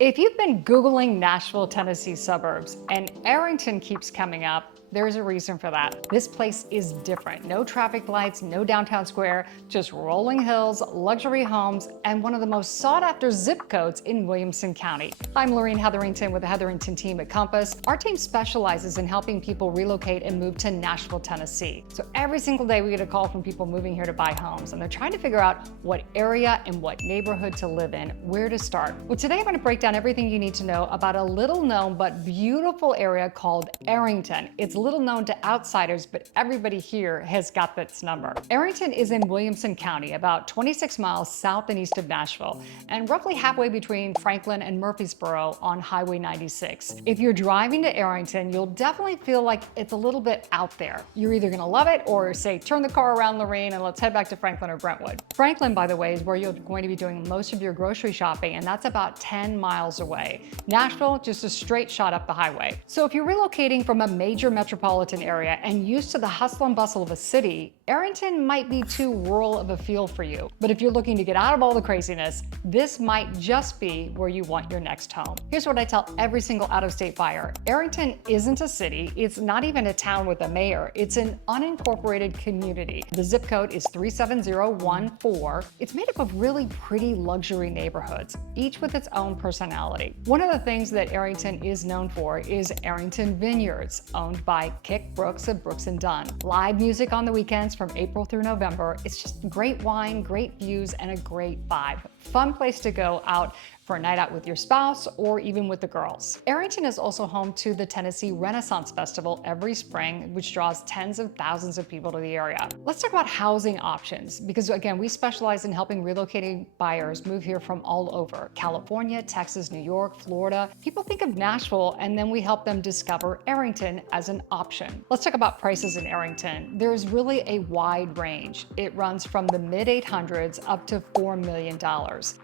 If you've been Googling Nashville, Tennessee suburbs and Arrington keeps coming up, there's a reason for that. This place is different. No traffic lights, no downtown square, just rolling hills, luxury homes, and one of the most sought after zip codes in Williamson County. I'm Lorene Hetherington with the Hetherington team at Compass. Our team specializes in helping people relocate and move to Nashville, Tennessee. So every single day we get a call from people moving here to buy homes, and they're trying to figure out what area and what neighborhood to live in, where to start. Well, today I'm going to break down everything you need to know about a little known but beautiful area called Arrington. It's little known to outsiders, but everybody here has got this number. Arrington is in Williamson County, about 26 miles south and east of Nashville, and roughly halfway between Franklin and Murfreesboro on Highway 96. If you're driving to Arrington, you'll definitely feel like it's a little bit out there. You're either gonna love it or say, turn the car around, Lorene, and let's head back to Franklin or Brentwood. Franklin, by the way, is where you're going to be doing most of your grocery shopping, and that's about 10 miles away. Nashville, just a straight shot up the highway. So if you're relocating from a major metropolitan area and used to the hustle and bustle of a city, Arrington might be too rural of a feel for you. But if you're looking to get out of all the craziness, this might just be where you want your next home. Here's what I tell every single out-of-state buyer. Arrington isn't a city. It's not even a town with a mayor. It's an unincorporated community. The zip code is 37014. It's made up of really pretty luxury neighborhoods, each with its own personality. One of the things that Arrington is known for is Arrington Vineyards, owned by Kick Brooks of Brooks & Dunn. Live music on the weekends from April through November. It's just great wine, great views, and a great vibe. Fun place to go out for a night out with your spouse or even with the girls. Arrington is also home to the Tennessee Renaissance Festival every spring, which draws tens of thousands of people to the area. Let's talk about housing options, because again, we specialize in helping relocating buyers move here from all over: California, Texas, New York, Florida. People think of Nashville, and then we help them discover Arrington as an option. Let's talk about prices in Arrington. There's really a wide range. It runs from the mid-800s up to $4 million.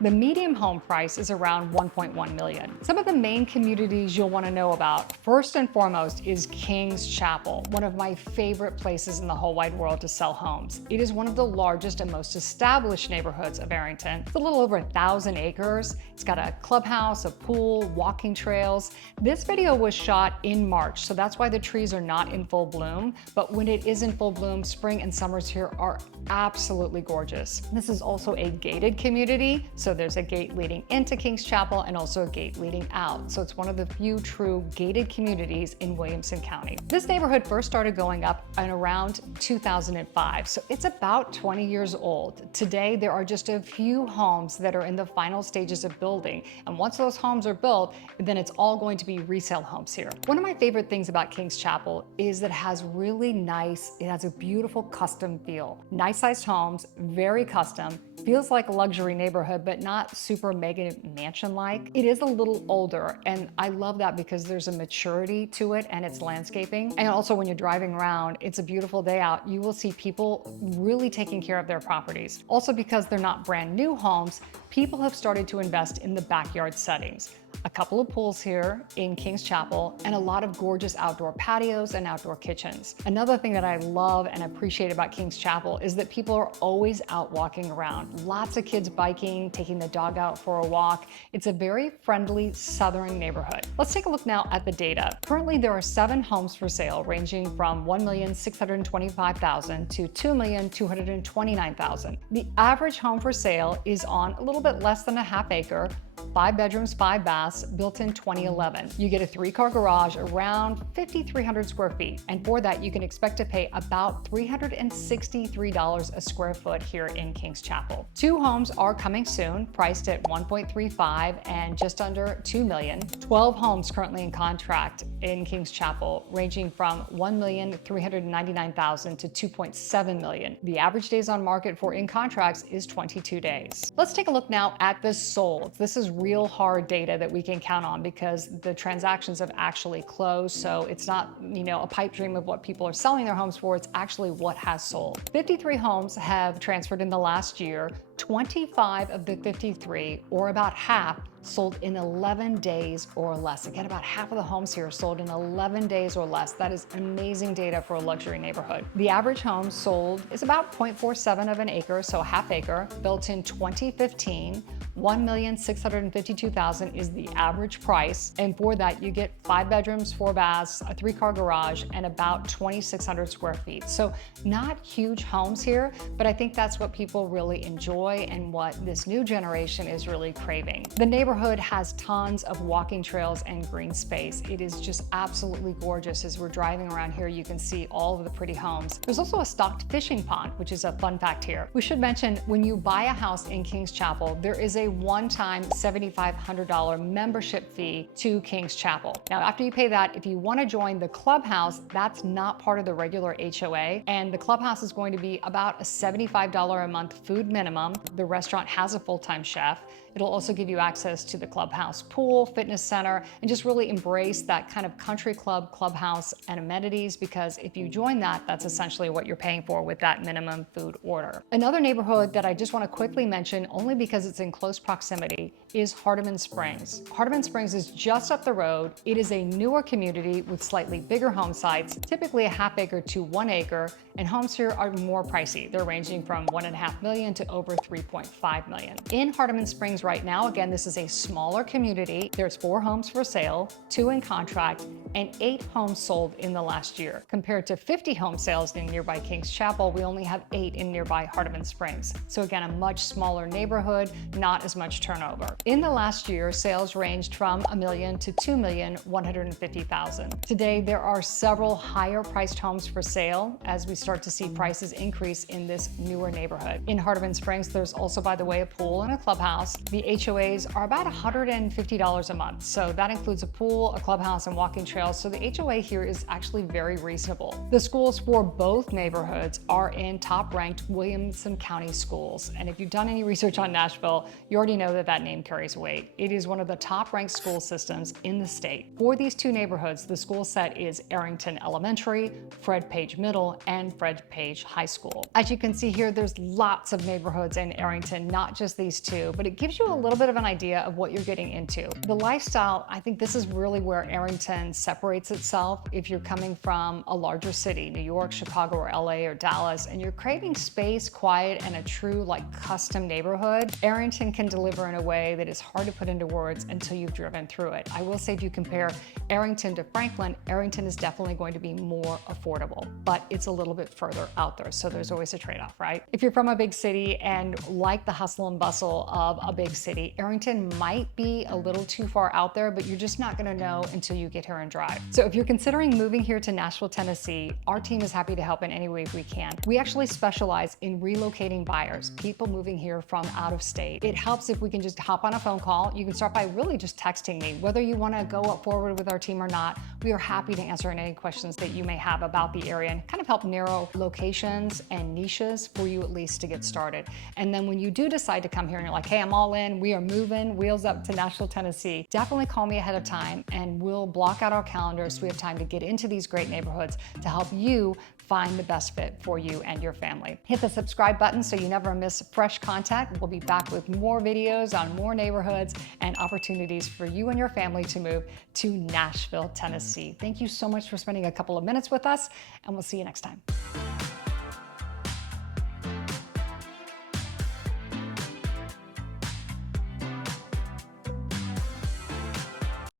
The median home price is around 1.1 million. Some of the main communities you'll want to know about, first and foremost, is Kings Chapel, one of my favorite places in the whole wide world to sell homes. It is one of the largest and most established neighborhoods of Arrington. It's a little over 1,000 acres. It's got a clubhouse, a pool, walking trails. This video was shot in March, so that's why the trees are not in full bloom. But when it is in full bloom, spring and summers here are absolutely gorgeous. This is also a gated community, so there's a gate leading into Kings Chapel and also a gate leading out. So it's one of the few true gated communities in Williamson County. This neighborhood first started going up in around 2005, so it's about 20 years old. Today, there are just a few homes that are in the final stages of building, and once those homes are built, then it's all going to be resale homes here. One of my favorite things about Kings Chapel is that it has it has a beautiful custom feel. Nice sized homes, very custom, feels like a luxury neighborhood, but not super mega mansion-like. It is a little older, and I love that because there's a maturity to it and its landscaping. And also when you're driving around, it's a beautiful day out, you will see people really taking care of their properties. Also, because they're not brand new homes, people have started to invest in the backyard settings. A couple of pools here in Kings Chapel, and a lot of gorgeous outdoor patios and outdoor kitchens. Another thing that I love and appreciate about Kings Chapel is that people are always out walking around. Lots of kids biking, taking the dog out for a walk. It's a very friendly southern neighborhood. Let's take a look now at the data. Currently, there are 7 homes for sale ranging from $1,625,000 to $2,229,000. The average home for sale is on a little bit less than a half acre, 5 bedrooms, 5 baths, built in 2011. You get a 3-car garage around 5,300 square feet. And for that, you can expect to pay about $363 a square foot here in Kings Chapel. 2 homes are coming soon, priced at 1.35 and just under 2 million. 12 homes currently in contract in Kings Chapel, ranging from 1,399,000 to 2.7 million. The average days on market for in contracts is 22 days. Let's take a look now at the sold. This is real hard data that we can count on because the transactions have actually closed. So it's not, a pipe dream of what people are selling their homes for. It's actually what has sold. 53 homes have transferred in the last year. 25 of the 53, or about half, sold in 11 days or less. Again, about half of the homes here sold in 11 days or less. That is amazing data for a luxury neighborhood. The average home sold is about 0.47 of an acre, so a half acre, built in 2015, $1,652,000 is the average price. And for that, you get 5 bedrooms, 4 baths, a 3-car garage, and about 2,600 square feet. So not huge homes here, but I think that's what people really enjoy and what this new generation is really craving. The neighborhood has tons of walking trails and green space. It is just absolutely gorgeous. As we're driving around here, you can see all of the pretty homes. There's also a stocked fishing pond, which is a fun fact here. We should mention, when you buy a house in Kings Chapel, there is a one-time $7,500 membership fee to Kings Chapel. Now, after you pay that, if you want to join the clubhouse, that's not part of the regular HOA, and the clubhouse is going to be about a $75 a month food minimum. The restaurant has a full-time chef. It'll also give you access to the clubhouse pool, fitness center, and just really embrace that kind of country club, clubhouse, and amenities, because if you join that, that's essentially what you're paying for with that minimum food order. Another neighborhood that I just want to quickly mention, only because it's in close proximity, is Hardeman Springs. Hardeman Springs is just up the road. It is a newer community with slightly bigger home sites, typically a ½ acre to 1 acre, and homes here are more pricey. They're ranging from $1.5 million to over $3.5 million. In Hardeman Springs right now, again, this is a smaller community. There's 4 homes for sale, 2 in contract, and 8 homes sold in the last year. Compared to 50 home sales in nearby Kings Chapel, we only have 8 in nearby Hardeman Springs. So again, a much smaller neighborhood, not as much turnover. In the last year, sales ranged from $1 million to $2,150,000. Today, there are several higher priced homes for sale as we start to see prices increase in this newer neighborhood. In Hardeman Springs, there's also, by the way, a pool and a clubhouse. The HOAs are about $150 a month. So that includes a pool, a clubhouse, and walking trails. So the HOA here is actually very reasonable. The schools for both neighborhoods are in top-ranked Williamson County schools. And if you've done any research on Nashville, you already know that that name carries weight. It is one of the top-ranked school systems in the state. For these 2 neighborhoods, the school set is Arrington Elementary, Fred Page Middle, and Fred Page High School. As you can see here, there's lots of neighborhoods in Arrington, not just these 2, but it gives you a little bit of an idea of what you're getting into. The lifestyle, I think this is really where Arrington separates itself. If you're coming from a larger city, New York, Chicago, or LA, or Dallas, and you're craving space, quiet, and a true custom neighborhood, Arrington can deliver in a way that is hard to put into words until you've driven through it. I will say, if you compare Arrington to Franklin, Arrington is definitely going to be more affordable, but it's a little bit further out there, so there's always a trade-off, right? If you're from a big city and like the hustle and bustle of a big city, Arrington might be a little too far out there, but you're just not gonna know until you get here and drive. So if you're considering moving here to Nashville, Tennessee, our team is happy to help in any way we can. We actually specialize in relocating buyers, people moving here from out of state. It helps if we can just hop on a phone call. You can start by really just texting me. Whether you wanna go forward with our team or not, we are happy to answer any questions that you may have about the area and kind of help narrow locations and niches for you at least to get started. And then when you do decide to come here and you're like, hey, I'm all in, we are moving, wheels up to Nashville, Tennessee, definitely call me ahead of time and we'll block out our calendars so we have time to get into these great neighborhoods to help you find the best fit for you and your family. Hit the subscribe button so you never miss fresh content. We'll be back with more videos on more neighborhoods and opportunities for you and your family to move to Nashville, Tennessee. Thank you so much for spending a couple of minutes with us, and we'll see you next time.